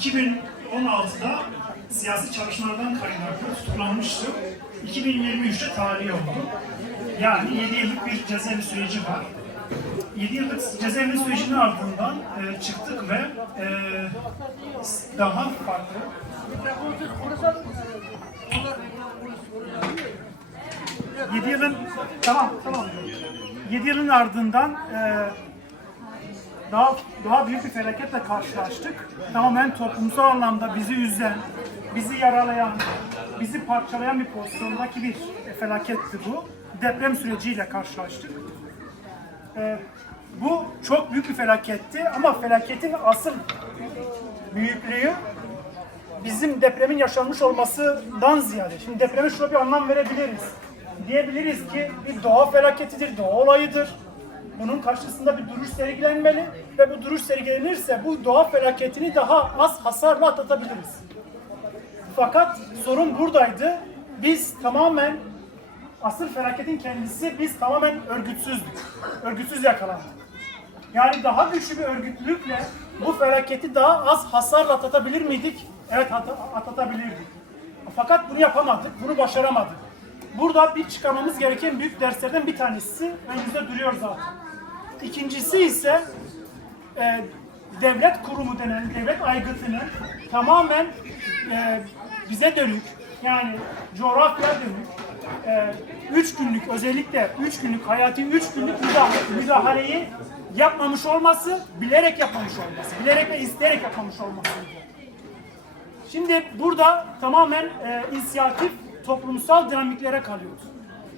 2016'da siyasi çalışmalardan kaynaklı tutuklanmıştı. 2023'te tahliye oldu. Yani 7 yıllık bir cezaevi süreci var. 7 yıllık cezaevi sürecinin ardından e, çıktık ve e, daha farklı 7 yılın tamam tamam 7 yılın ardından e, daha daha büyük bir felaketle karşılaştık. Tamamen toplumsal anlamda bizi üzen, bizi yaralayan, bizi parçalayan bir pozisyondaki bir felaketti bu. Deprem süreciyle karşılaştık. E, bu çok büyük bir felaketti ama felaketin asıl büyüklüğü bizim depremin yaşanmış olmasından ziyade. Şimdi depreme şöyle bir anlam verebiliriz. Diyebiliriz ki bir doğa felaketidir, doğa olayıdır. Bunun karşısında bir duruş sergilenmeli ve bu duruş sergilenirse bu doğa felaketini daha az hasarla atlatabiliriz. Fakat sorun buradaydı. Biz tamamen asıl felaketin kendisi biz tamamen örgütsüzdük. Örgütsüz yakalandık. Yani daha güçlü bir örgütlülükle bu felaketi daha az hasarla atlatabilir miydik? Evet at- atlatabilirdik. Fakat bunu yapamadık, bunu başaramadık. Burada bir çıkarmamız gereken büyük derslerden bir tanesi önümüzde duruyor zaten. İkincisi ise e, devlet kurumu denen devlet aygıtının tamamen e, bize dönük yani coğrafya dönük e, üç günlük özellikle üç günlük hayati üç günlük müdah- müdahaleyi yapmamış olması, bilerek yapmamış olması, bilerek ve isteyerek yapmamış olmasıydı. Şimdi burada tamamen e, inisiyatif toplumsal dinamiklere kalıyordu.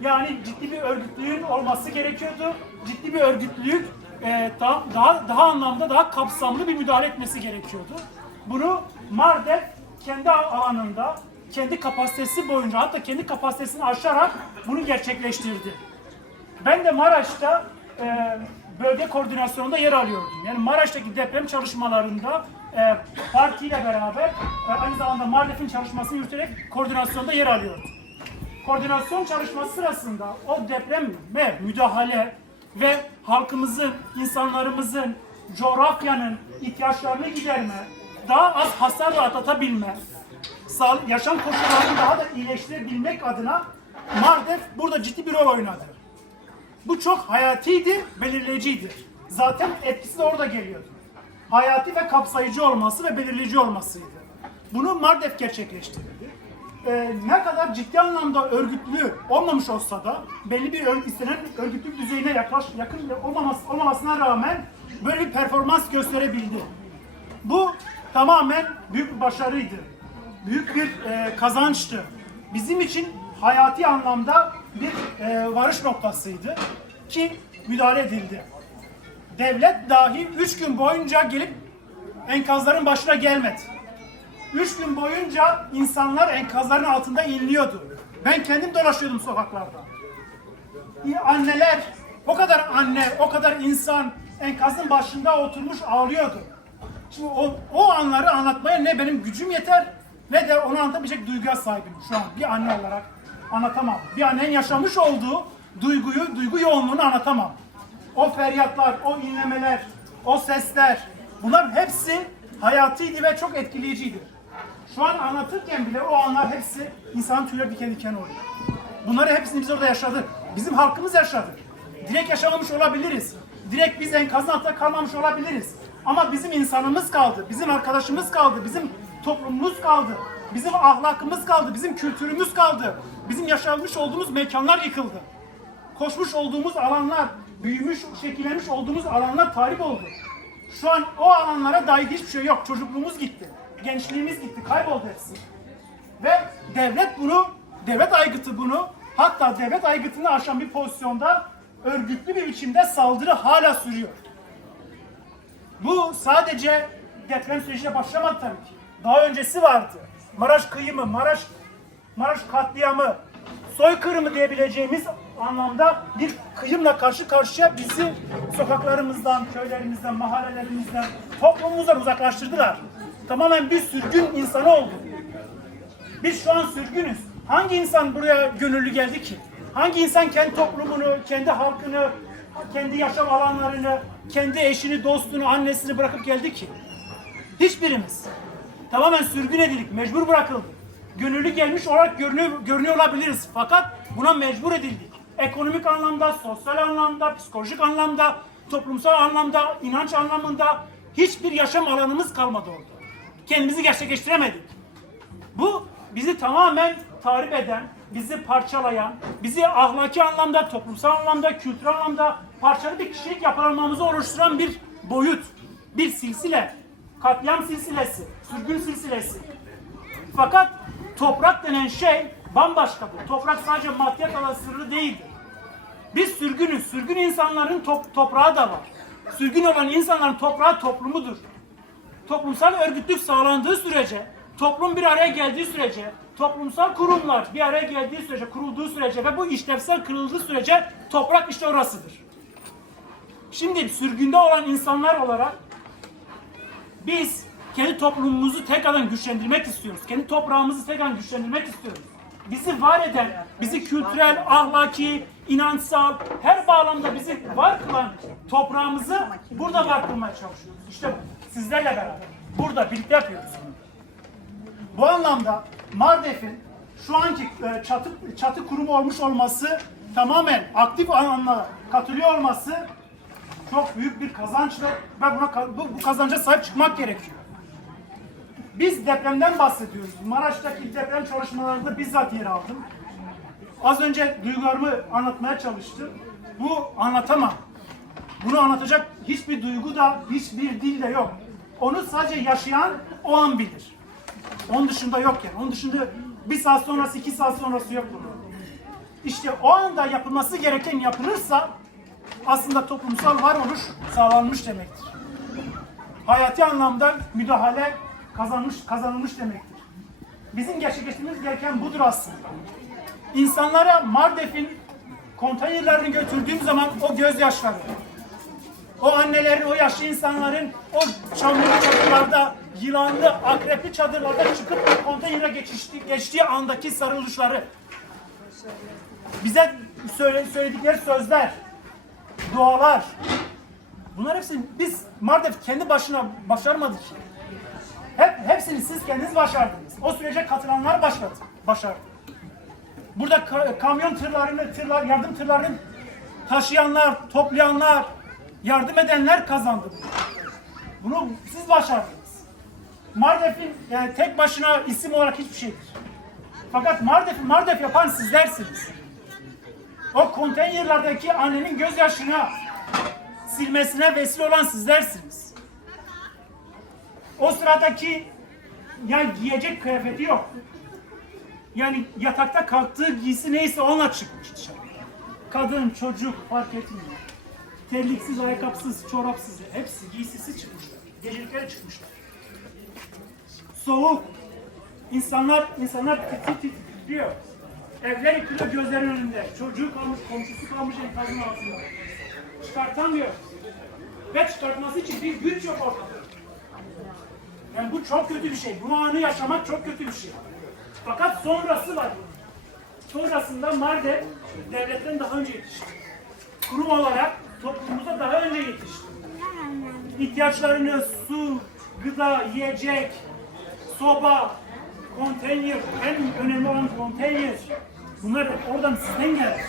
Yani ciddi bir örgütlüğün olması gerekiyordu. Ciddi bir örgütlülük e, daha, daha, daha anlamda daha kapsamlı bir müdahale etmesi gerekiyordu. Bunu Mardef kendi alanında, kendi kapasitesi boyunca hatta kendi kapasitesini aşarak bunu gerçekleştirdi. Ben de Maraş'ta e, bölge koordinasyonunda yer alıyordum. Yani Maraş'taki deprem çalışmalarında e, partiyle beraber e, aynı zamanda Mardef'in çalışmasını yürüterek koordinasyonda yer alıyordum. Koordinasyon çalışması sırasında o depreme müdahale ve halkımızın, insanlarımızın, coğrafyanın ihtiyaçlarını giderme, daha az hasarla atlatabilme, yaşam koşullarını daha da iyileştirebilmek adına Mardef burada ciddi bir rol oynadı. Bu çok hayatiydi, belirleyiciydi. Zaten etkisi de orada geliyordu. Hayati ve kapsayıcı olması ve belirleyici olmasıydı. Bunu Mardef gerçekleştirdi. Ee, ne kadar ciddi anlamda örgütlü olmamış olsa da belli bir ör- istenen örgütlülük düzeyine yaklaş, yakın olmaması, olmamasına rağmen böyle bir performans gösterebildi. Bu tamamen büyük bir başarıydı. Büyük bir e, kazançtı. Bizim için hayati anlamda bir e, varış noktasıydı ki müdahale edildi. Devlet dahi üç gün boyunca gelip enkazların başına gelmedi. Üç gün boyunca insanlar enkazların altında inliyordu. Ben kendim dolaşıyordum sokaklarda. Anneler, o kadar anne, o kadar insan enkazın başında oturmuş ağlıyordu. Şimdi o, o anları anlatmaya ne benim gücüm yeter ne de onu anlatabilecek duyguya sahibim şu an bir anne olarak anlatamam. Bir annenin yaşamış olduğu duyguyu, duygu yoğunluğunu anlatamam. O feryatlar, o inlemeler, o sesler bunların hepsi hayatiydi ve çok etkileyiciydi. Şu an anlatırken bile o anlar hepsi insanın tüyleri diken diken oluyor. Bunları hepsini biz orada yaşadık. Bizim halkımız yaşadı. Direkt yaşamamış olabiliriz. Direkt biz enkazın altında kalmamış olabiliriz. Ama bizim insanımız kaldı, bizim arkadaşımız kaldı, bizim toplumumuz kaldı, bizim ahlakımız kaldı, bizim kültürümüz kaldı. Bizim yaşamış olduğumuz mekanlar yıkıldı. Koşmuş olduğumuz alanlar, büyümüş, şekillenmiş olduğumuz alanlar tahrip oldu. Şu an o alanlara dair hiçbir şey yok. Çocukluğumuz gitti. Gençliğimiz gitti. Kayboldu hepsi. Ve devlet bunu, devlet aygıtı bunu, hatta devlet aygıtını aşan bir pozisyonda örgütlü bir biçimde saldırı hala sürüyor. Bu sadece deprem sürecine başlamadı tabii ki. Daha öncesi vardı. Maraş kıyımı, Maraş Maraş katliamı, soykırımı diyebileceğimiz anlamda bir kıyımla karşı karşıya bizi sokaklarımızdan, köylerimizden, mahallelerimizden, toplumumuzdan uzaklaştırdılar. Tamamen bir sürgün insanı olduk. Biz şu an sürgünüz. Hangi insan buraya gönüllü geldi ki? Hangi insan kendi toplumunu, kendi halkını, kendi yaşam alanlarını, kendi eşini, dostunu, annesini bırakıp geldi ki? Hiçbirimiz. tamamen sürgün edildik, mecbur bırakıldık. Gönüllü gelmiş olarak görünüyor, görünüyor olabiliriz. Fakat buna mecbur edildik. Ekonomik anlamda, sosyal anlamda, psikolojik anlamda, toplumsal anlamda, inanç anlamında hiçbir yaşam alanımız kalmadı orada. Kendimizi gerçekleştiremedik. Bu bizi tamamen tahrip eden, bizi parçalayan, bizi ahlaki anlamda, toplumsal anlamda, kültürel anlamda parçalı bir kişilik yapılanmamızı oluşturan bir boyut, bir silsile, katliam silsilesi, sürgün silsilesi. Fakat toprak denen şey bambaşkadır. Toprak sadece maddiyat alan sırrı değildir. Biz sürgünüz. Sürgün insanların top- toprağı da var. Sürgün olan insanların toprağı toplumudur toplumsal örgütlük sağlandığı sürece, toplum bir araya geldiği sürece, toplumsal kurumlar bir araya geldiği sürece, kurulduğu sürece ve bu işlevsel kırıldığı sürece toprak işte orasıdır. Şimdi sürgünde olan insanlar olarak biz kendi toplumumuzu tekrardan güçlendirmek istiyoruz. Kendi toprağımızı tekrardan güçlendirmek istiyoruz. Bizi var eden, bizi kültürel, ahlaki, inançsal, her bağlamda bizi var kılan toprağımızı burada var kılmaya çalışıyoruz. İşte sizlerle beraber. Burada birlikte yapıyoruz. Bu anlamda Mardef'in şu anki e, çatı, çatı kurumu olmuş olması tamamen aktif anlamda katılıyor olması çok büyük bir kazançtır ve buna, bu, bu kazanca sahip çıkmak gerekiyor. Biz depremden bahsediyoruz. Maraş'taki deprem çalışmalarında bizzat yer aldım. Az önce duygularımı anlatmaya çalıştım. Bu anlatamam. Bunu anlatacak hiçbir duygu da, hiçbir dil de yok. Onu sadece yaşayan o an bilir. Onun dışında yok yani. Onun dışında bir saat sonrası, iki saat sonrası yok bunun. İşte o anda yapılması gereken yapılırsa aslında toplumsal varoluş sağlanmış demektir. Hayati anlamda müdahale kazanmış kazanılmış demektir. Bizim gerçekleştirmemiz gereken budur aslında. İnsanlara Mardef'in konteynerlerini götürdüğüm zaman o gözyaşları, o annelerin, o yaşlı insanların o çamurlu çadırlarda, yılanlı, akrepli çadırlarda çıkıp bir konteynere geçişti, geçtiği andaki sarılışları, bize söyle, söyledikleri sözler, dualar, bunlar hepsini biz Mardef kendi başına başarmadık. Hep, hepsini siz kendiniz başardınız. O sürece katılanlar başladı, başardı. Burada ka- kamyon tırlarını, tırlar, yardım tırlarını taşıyanlar, toplayanlar, yardım edenler kazandı. Bunu siz başardınız. Mardef'in yani tek başına isim olarak hiçbir şeydir. Fakat Mardef'i Mardef yapan sizlersiniz. O konteynerlardaki annenin gözyaşına silmesine vesile olan sizlersiniz. O sıradaki ya giyecek kıyafeti yok. Yani yatakta kalktığı giysi neyse onunla çıkmış dışarı. Kadın, çocuk fark etmiyor. Terliksiz, ayakkabısız, çorapsız hepsi giysisiz çıkmışlar. Gecelikleri çıkmışlar. Soğuk. İnsanlar, insanlar tit tit titriyor. Evler yıkılıyor gözlerin önünde. Çocuğu kalmış, komşusu kalmış enkazın altında. Çıkartamıyor. Ve çıkartması için bir güç yok ortada. Yani bu çok kötü bir şey. Bu anı yaşamak çok kötü bir şey. Fakat sonrası var. Sonrasında Mardin devletten daha önce yetişti. Kurum olarak toplumumuza daha önce yetişti. İhtiyaçlarını su, gıda, yiyecek, soba, konteyner, en önemli olan konteyner. Bunlar oradan sizden geldi.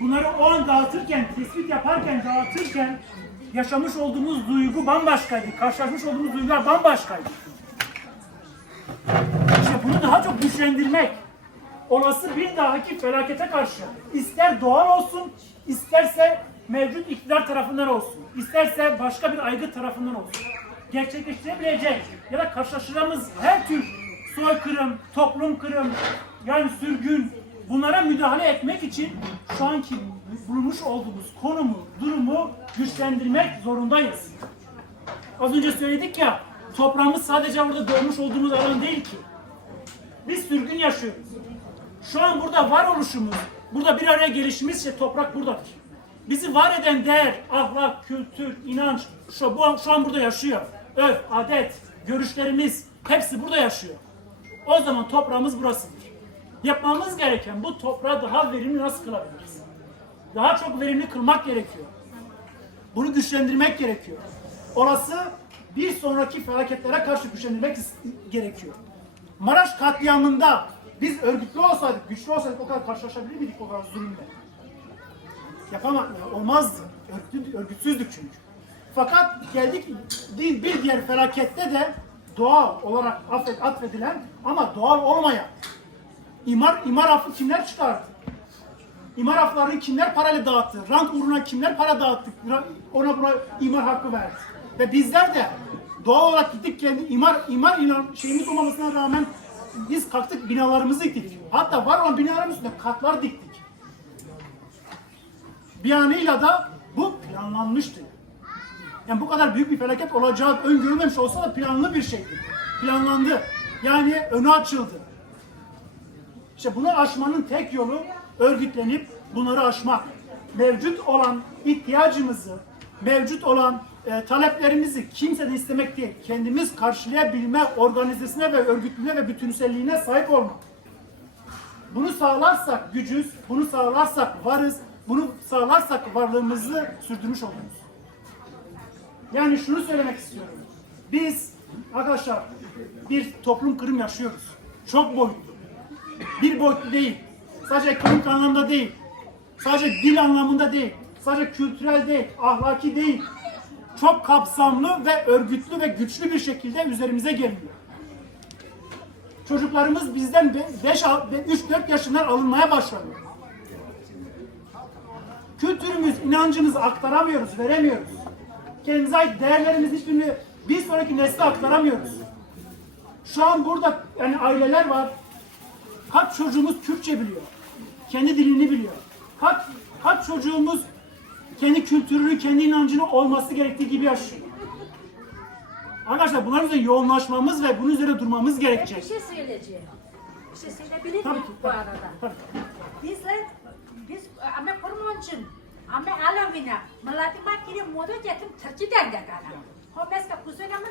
Bunları o an dağıtırken, tespit yaparken, dağıtırken yaşamış olduğumuz duygu bambaşkaydı. Karşılaşmış olduğumuz duygular bambaşkaydı. İşte bunu daha çok güçlendirmek, olası bir dahaki felakete karşı ister doğal olsun, isterse mevcut iktidar tarafından olsun, isterse başka bir aygıt tarafından olsun. Gerçekleştirebilecek ya da karşılaşacağımız her tür soykırım, toplum kırım, yani sürgün bunlara müdahale etmek için şu anki bulunmuş olduğumuz konumu, durumu güçlendirmek zorundayız. Az önce söyledik ya, toprağımız sadece orada doğmuş olduğumuz alan değil ki. Biz sürgün yaşıyoruz. Şu an burada varoluşumuz, burada bir araya gelişimiz şey toprak buradadır. Bizi var eden değer, ahlak, kültür, inanç şu, bu, şu an burada yaşıyor. Örf, adet, görüşlerimiz hepsi burada yaşıyor. O zaman toprağımız burasıdır. Yapmamız gereken bu toprağı daha verimli nasıl kılabiliriz? Daha çok verimli kılmak gerekiyor. Bunu güçlendirmek gerekiyor. Olası bir sonraki felaketlere karşı güçlendirmek gerekiyor. Maraş katliamında biz örgütlü olsaydık, güçlü olsaydık o kadar karşılaşabilir miydik o kadar zulümle? Yapamaz, olmazdı. Örgütlü, örgütsüzdük çünkü. Fakat geldik bir, bir diğer felakette de doğal olarak affet, atfedilen ama doğal olmayan imar, imar affı kimler çıkardı? İmar haflarını kimler parayla dağıttı? Rant uğruna kimler para dağıttı? Ona buna imar hakkı verdi. Ve bizler de doğal olarak gittik kendi imar imar inan şeyimiz olmamasına rağmen biz kalktık binalarımızı diktik. Hatta var olan binaların üstünde katlar diktik. Bir anıyla da bu planlanmıştı. Yani bu kadar büyük bir felaket olacağı öngörülmemiş olsa da planlı bir şeydi. Planlandı. Yani önü açıldı. İşte bunu aşmanın tek yolu örgütlenip bunları aşmak. Mevcut olan ihtiyacımızı, mevcut olan e, taleplerimizi kimseden istemek değil, kendimiz karşılayabilme organizesine ve örgütlülüğüne ve bütünselliğine sahip olmak. Bunu sağlarsak gücüz, bunu sağlarsak varız, bunu sağlarsak varlığımızı sürdürmüş oluruz. Yani şunu söylemek istiyorum. Biz arkadaşlar bir toplum kırım yaşıyoruz. Çok boyutlu. Bir boyutlu değil. Sadece ekonomik anlamda değil. Sadece dil anlamında değil. Sadece kültürel değil, ahlaki değil. Çok kapsamlı ve örgütlü ve güçlü bir şekilde üzerimize geliyor. Çocuklarımız bizden 5 3-4 yaşından alınmaya başladı. Kültürümüz, inancımızı aktaramıyoruz, veremiyoruz. Kendimize ait değerlerimiz hiçbirini bir sonraki nesle aktaramıyoruz. Şu an burada yani aileler var. Kaç çocuğumuz Kürtçe biliyor. Kendi dilini biliyor. Kaç, kaç çocuğumuz kendi kültürünü, kendi inancını olması gerektiği gibi yaşıyor. Arkadaşlar bunların üzerine yoğunlaşmamız ve bunun üzerine durmamız Bir gerekecek. şey söyleyeceğim. Bir şey söyleyebilir miyim bu arada? Tabii. Bizler, biz ama kurmancın, ama alavina, melati makiri modu jetim tercih derdi kana. Homes ka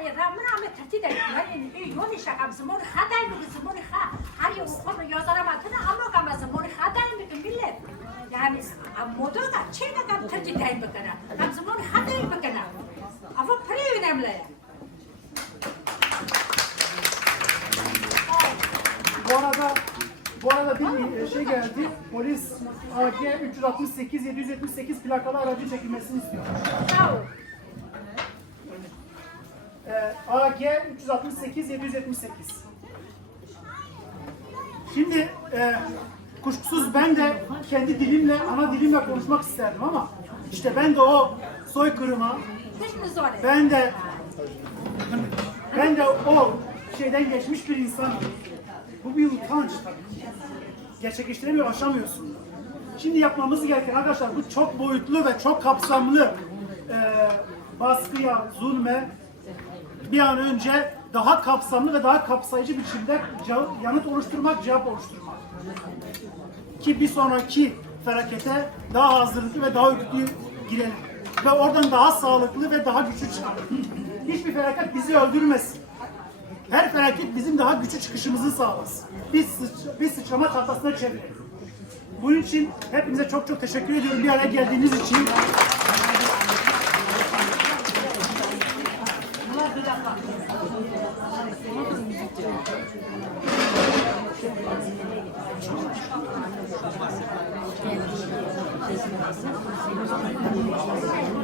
ya ramana ama tercih derdi. Yani bir yol iş akam semur haday mı semur ha. Hari o konu yazara matına ama kama semur haday mı millet. Da çeyda kam tercih derdi kana. Kam semur haday mı kana. Ama pare önemli. Bu arada bu arada bir şey geldi. Polis AG 368 778 plakalı aracı çekilmesini istiyor. Ee, AG 368 778. Şimdi e, kuşkusuz ben de kendi dilimle, ana dilimle konuşmak isterdim ama işte ben de o soykırıma, ben de ben de o şeyden geçmiş bir insan. Bu bir utanç tabii. Gerçekleştiremiyor, aşamıyorsun. Şimdi yapmamız gereken arkadaşlar bu çok boyutlu ve çok kapsamlı e, baskıya, zulme bir an önce daha kapsamlı ve daha kapsayıcı biçimde yanıt oluşturmak, cevap oluşturmak. Ki bir sonraki felakete daha hazırlıklı ve daha örgütlü girelim. Ve oradan daha sağlıklı ve daha güçlü çıkalım. Hiçbir felaket bizi öldürmesin. Her felaket bizim daha güçlü çıkışımızı sağlasın. Biz, sıç- biz sıçrama tahtasına çevirelim. Bunun için hepinize çok çok teşekkür ediyorum bir araya geldiğiniz için.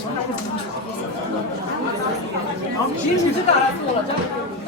行，好，行，你是打来了，家。